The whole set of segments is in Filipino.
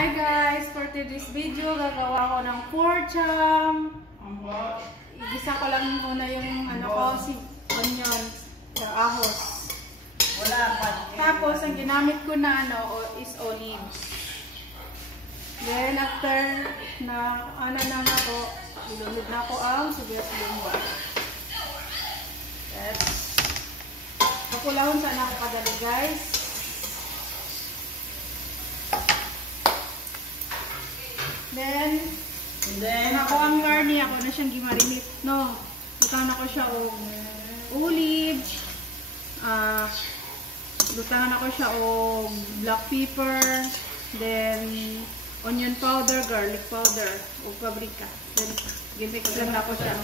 Hi guys! For today's video, gagawa ko ng pork chop. Igisa ko lang muna yung si onion, ahos. Tapos, ang ginamit ko na is olives. Then, after na ako, ilunod na ko ang sibuyas lumba. Yes. Kapulahon sana ako kadali guys. Then ako ang garni, ako na siyang gimarinate, no? Lutangan ako siya o olive, lutangan ako siya o black pepper, then onion powder, garlic powder, o paprika. Then gimik lang ako siya.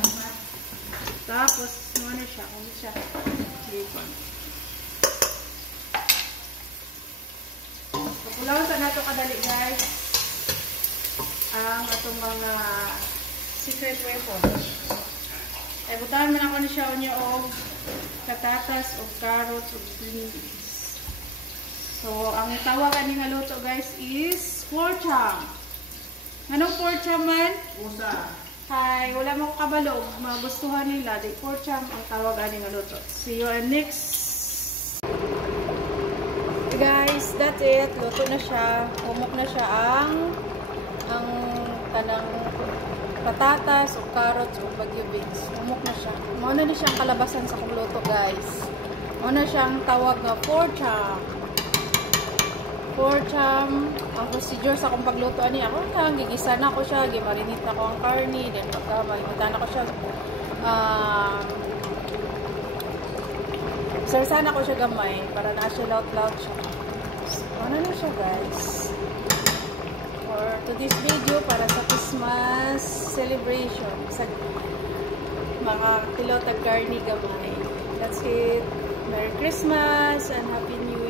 Tapos, ano siya, kung siya, bacon. Kapulawan sa nato kadali guys ang atong mga secret weapon. Ay, butahan man ako na siya niya o patatas o carrots o beans. So, ang tawagan nga luto guys is pork chop. Anong pork chop man? Pusa. Hi, wala mo kabalog. Magustuhan nila. Di pork chop ang tawagan nga luto. See you in next. Guys, that's it. Luto na siya. Humok na siya ang kanang patatas o carrots o bagyo beans. Humok na siya. Muna na siyang kalabasan sa kuluto guys. Muna siyang tawag na pork chop. Pork chop. Ang procedure sa akong pagluto ani ako lang gigisa na ko siya, gimarinate na ko ang karni, then pagka malimutan na ko siya sarsa na ko siya gamay para na siya laut-laut siya. Muna na siya guys. For today's video para sa Christmas celebration sa mga tilotag garni gamay. That's it. Merry Christmas and Happy New Year.